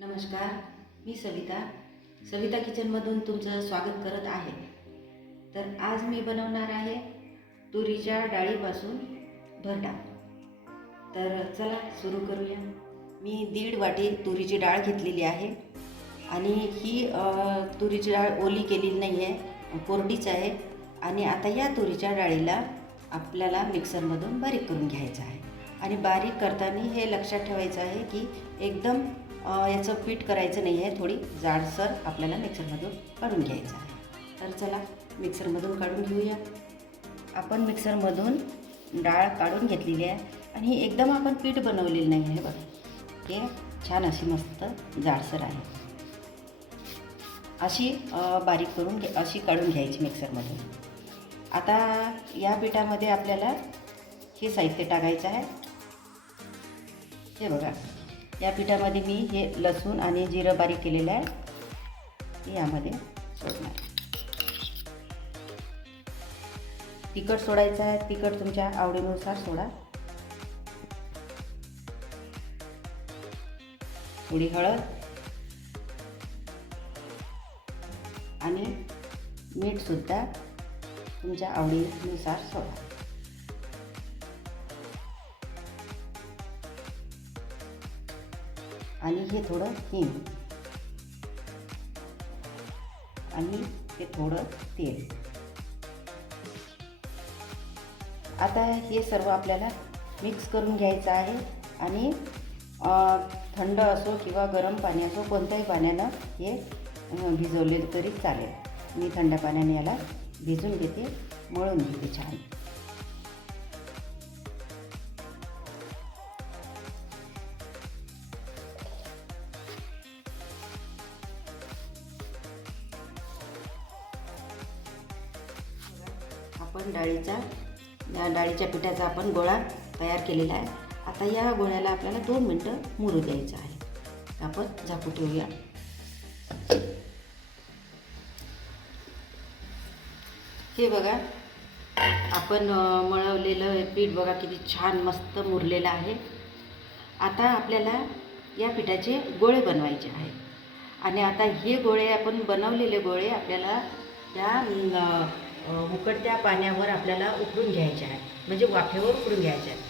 नमस्कार मी सविता. सविता किचनमधून तुमचं स्वागत करत आहे. तर आज मी बनवणार आहे तुरीच्या डाळीपासून भरडा. तर चला सुरू करूया. मी दीड वाटी तुरीची डाळ घेतलेली आहे आणि ही तुरीची डाळ ओली केलेली नाही आहे कोरडीच आहे. आणि आता या तुरीच्या डाळीला आपल्याला मिक्सरमधून बारीक करून घ्यायचं आहे. आणि बारीक करताना हे लक्षात ठेवायचं आहे की एकदम याचं पीठ करायचं नाही आहे. थोडी जाडसर आपल्याला मिक्सरमधून काढून घ्यायचं आहे. तर चला मिक्सरमधून काढून घेऊया. आपण मिक्सरमधून डाळ काढून घेतलेली आहे. आणि ही एकदम आपण पीठ बनवलेलं नाही आहे बघा. हे छान अशी मस्त जाडसर आहे. अशी बारीक करून घे अशी काढून घ्यायची मिक्सरमधून. आता या पिठामध्ये आपल्याला हे साहित्य टाकायचं आहे. हे बघा. या पिठामध्ये मी हे लसूण आणि जिरं बारीक केलेलं आहे. ते यामध्ये सोडणार. तिखट सोडायचं आहे. तिखट तुमच्या आवडीनुसार सोडा. थोडी हळद. आणि मीठसुद्धा तुमच्या आवडीनुसार सोडा. आणि हे थोडं हिंग आणि हे थोडं तेल. आता हे सर्व आपल्याला मिक्स करून घ्यायचं आहे. आणि थंड असो किंवा गरम पाणी असो कोणत्याही पाण्यानं हे भिजवले तरी चालेल. मी थंड पाण्याने याला भिजून घेते मळून घेते छान. आपण डाळीचा डाळीच्या पिठाचा आपण गोळा तयार केलेला आहे. आता या गोळ्याला आपल्याला दोन मिनटं मुरू द्यायचं आहे. आपण झाकू ठेवूया. हे बघा आपण मळवलेलं पीठ बघा किती छान मस्त मुरलेलं आहे. आता आपल्याला या पिठाचे गोळे बनवायचे आहे. आणि आता हे गोळे आपण बनवलेले गोळे आपल्याला त्या उकडत्या पाण्यावर आपल्याला उकडून घ्यायचे आहे. म्हणजे वाफेवर उकडून घ्यायचे आहे.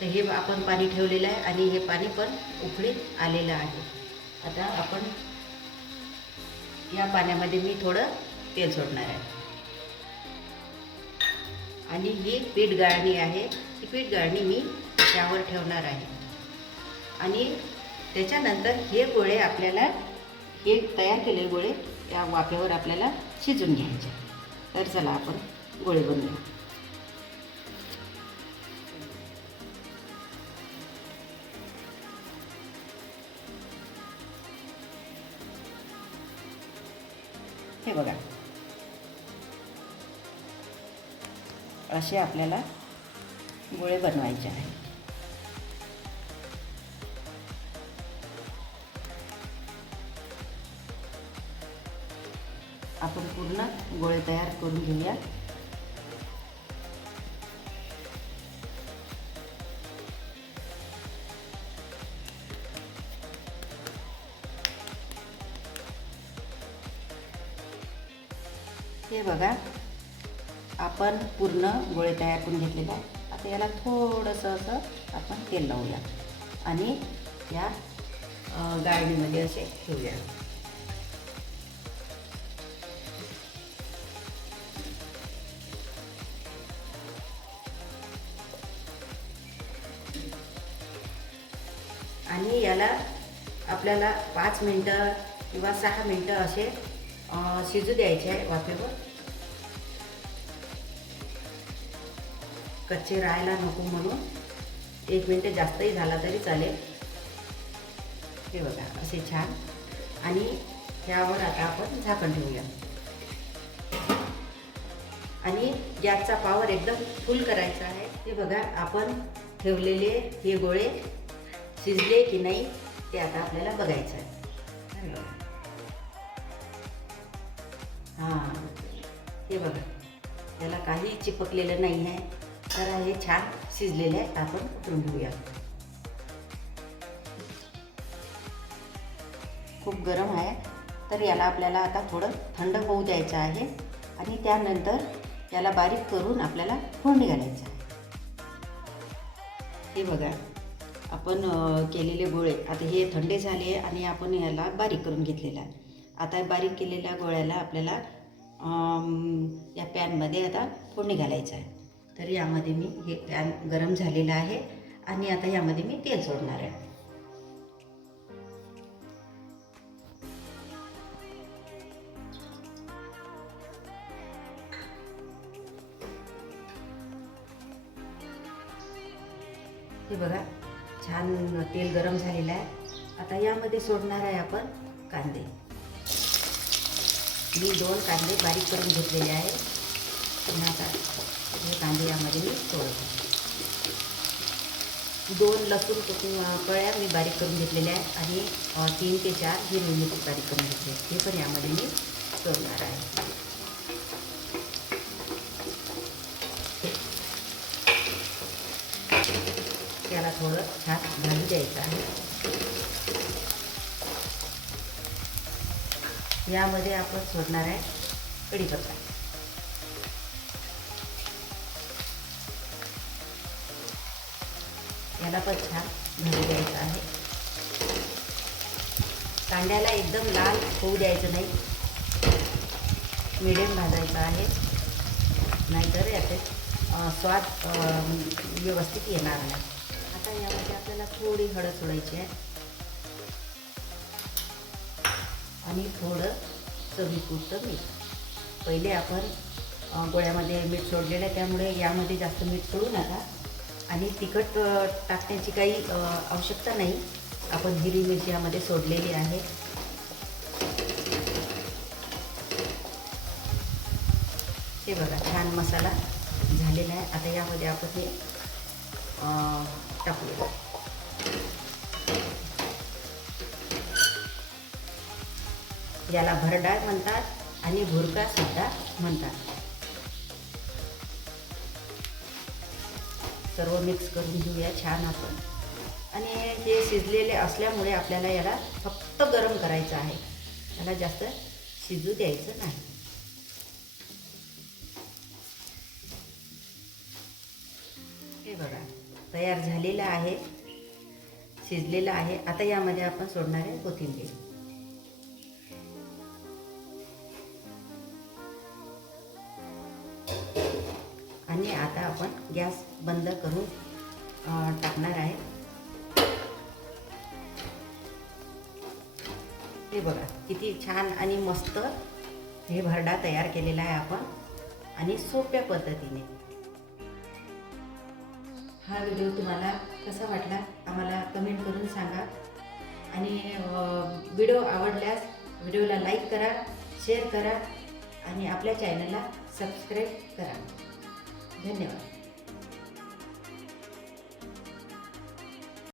तर हे आपण पाणी ठेवलेलं आहे आणि हे पाणी पण उकळीत आलेलं आहे. आता आपण या पाण्यामध्ये मी थोडं तेल सोडणार आहे. आणि ही पीठ गाळणी आहे. ती पीठ गाळणी मी त्यावर ठेवणार आहे. आणि त्याच्यानंतर हे गोळे आपल्याला हे तयार केलेले गोळे या वाफेवर आपल्याला शिजून घ्यायचे तर चला आपण गोळे बनवूया. हे बघा. असे आपल्याला गोळे बनवायचे आहे आपण पूर्ण गोळे तयार करून घेऊया. हे बघा आपण पूर्ण गोळे तयार करून घेतलेले आहे. आता याला थोडंसं असं आपण तेल लावूया आणि या गाळणीमध्ये असे ठेवूया. आणि याला आपल्याला पाच मिनटं किंवा सहा मिनटं असे शिजू द्यायचे आहे वाफेवर. कच्चे राहायला नको म्हणून. एक मिनटं जास्तही झाला तरी चालेल. हे बघा असे छान. आणि यावर आता आपण झाकण ठेवूया. आणि गॅसचा पावर एकदम फुल करायचा आहे. हे बघा आपण ठेवलेले हे गोळे शिजले की नाही ते आता आपल्याला बघायचं आहे. हां. हे बघा. त्याला काही चिपकलेलं नाही आहे. तर हे छान शिजलेले आहे. आपण उतरून घेऊया. खूप गरम आहे. तर याला आपल्याला आता थोडं थंड होऊ द्यायचं आहे. आणि त्यानंतर याला बारीक करून आपल्याला फोडणी घालायचं आहे. हे बघा. आपण केलेले गोळे. आता हे थंडे झाले आणि आपण याला बारीक करून घेतलेला आहे. आता बारीक केलेल्या गोळ्याला आपल्याला या पॅनमध्ये आता फोडणी घालायचं आहे. तर यामध्ये मी हे पॅन गरम झालेलं आहे आणि आता यामध्ये मी तेल सोडणार आहे. छान तेल गरम झालेलं आहे. आता यामध्ये सोडणार आहे आपण कांदे. मी दोन कांदे बारीक करून घेतलेले आहे. पुन्हा आता हे कांदे यामध्ये मी सोडत दोन लसूण तुकडे- कळ्या मी बारीक करून घेतलेल्या आहे आणि तीन ते चार हिरवी मिरची बारीक करून घेतली आहे. हे पण यामध्ये मी सोडणार आहे त्याला थोडं छान द्यायचा द्यायचं आहे यामध्ये आपण सोडणार आहे कढीपत्ता याला पण छान घालून द्यायचं आहे. कांद्याला एकदम लाल होऊ द्यायचं नाही. मिडियम भाजायचं आहे. नाहीतर याचे स्वाद व्यवस्थित येणार नाही. आता यामध्ये म्हणजे आपल्याला थोडी हळद सोडायची आहे. आणि थोडं चवीपुरतं मीठ. पहिले आपण गोळ्यामध्ये मीठ सोडलेलं आहे त्यामुळे यामध्ये जास्त मीठ सोडू नका. आणि तिखट टाकण्याची काही आवश्यकता नाही. आपण हिरवी मिरची यामध्ये सोडलेली आहे. हे बघा छान मसाला झालेला आहे. आता यामध्ये आपण हे टाकूया याला भरडाळ म्हणतात आणि भुरका सुद्धा म्हणतात. सर्व मिक्स करून घेऊया छान आपण. आणि हे शिजलेले असल्यामुळे आपल्याला याला फक्त गरम करायचं आहे. याला जास्त शिजू द्यायचं नाही. हे बघा. तयार झालेलं आहे शिजलेलं आहे. आता यामध्ये आपण सोडणार आहे कोथिंबीर. आणि आता आपण गॅस बंद करून टाकणार आहे. हे बघा किती छान आणि मस्त हे भरडा तयार केलेला आहे आपण. आणि सोप्या पद्धतीने. हा व्हिडिओ तुम्हाला कसा वाटला आम्हाला कमेंट करून सांगा. आणि व्हिडिओ आवडल्यास व्हिडिओला लाईक करा शेअर करा आणि आपल्या चॅनलला सबस्क्राईब करा. धन्यवाद.